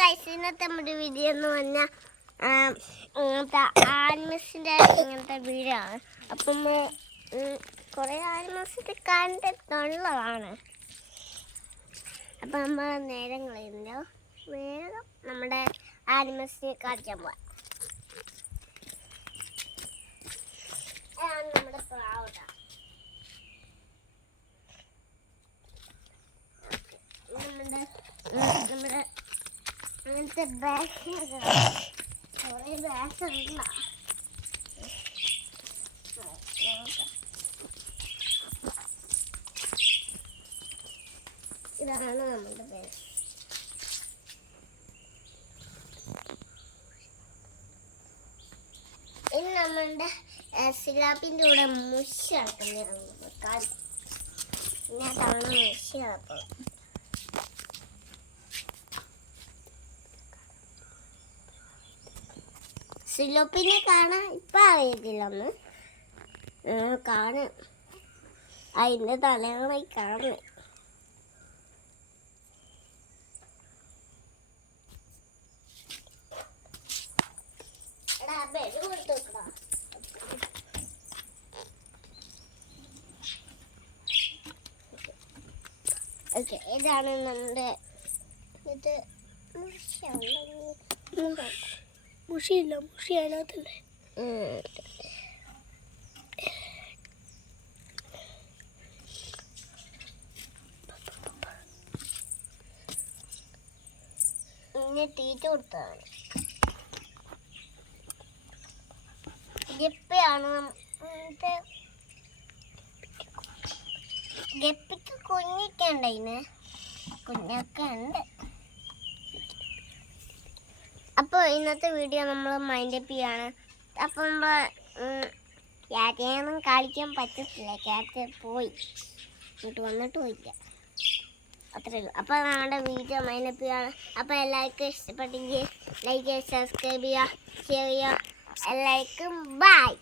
Guys, ഇന്നത്തെ നമ്മുടെ video എന്ന് പറഞ്ഞാൽ ഇങ്ങനത്തെ ആനിമൽസിൻ്റെ ഇങ്ങനത്തെ വീഡിയോ ആണ്. അപ്പം കുറേ ആനിമൽസിൻ്റെ കണ്ടിട്ടുള്ളതാണ്. അപ്പം നമ്മൾ നേരം കളയുന്നോ, വേഗം നമ്മുടെ ആനിമൽസിനെ കാണിക്കാൻ പോവാം. നമ്മുടെ പ്രാവുട നമ്മുടെ അങ്ങനത്തെ ബാഗ് കുറേ ബാഗ്സ് ഉണ്ടോ. ഇതാണ് നമ്മുടെ ബാഗ്. ഇനി നമ്മളുടെ സിലാപ്പിൻ്റെ കൂടെ മുഷി ഇറക്കുന്നത് കാലി. ഇതിനകത്താണ് മുഷി ഇറക്കുന്നത്. സിലോപ്പിനെ കാണാൻ ഇപ്പം അറിയത്തില്ല, ഒന്ന് കാണും. അതിൻ്റെ തലകളായി കാണും. ഓക്കെ, ഇതാണ് നമ്മുടെ ഇത്. മുഷിയില്ല, മുഷി അതിനകത്തല്ലേ. ഇങ്ങനെ തീറ്റ കൊടുത്തതാണ്. ഗപ്പിയാണ്. ഗപ്പിക്ക് കുഞ്ഞൊക്കെ ഉണ്ട്. അതിന് കുഞ്ഞൊക്കെ ഉണ്ട്. അപ്പോൾ ഇന്നത്തെ വീഡിയോ നമ്മൾ മൈൻഡപ്പ് ചെയ്യാണ്. അപ്പം ക്യാറ്റിനൊന്നും കളിക്കാൻ പറ്റത്തില്ല. ക്യാറ്റ് പോയി, ഇങ്ങോട്ട് വന്നിട്ട് പോയില്ല. അത്രേ ഉള്ളൂ. അപ്പോൾ നമ്മുടെ വീഡിയോ മൈൻഡപ്പ് ചെയ്യാണ്. അപ്പോൾ എല്ലാവർക്കും ഇഷ്ടപ്പെട്ടെങ്കിൽ ലൈക്ക് ചെയ്യുക, സബ്സ്ക്രൈബ് ചെയ്യുക, ഷെയർ ചെയ്യുക. എല്ലാവർക്കും ബൈ.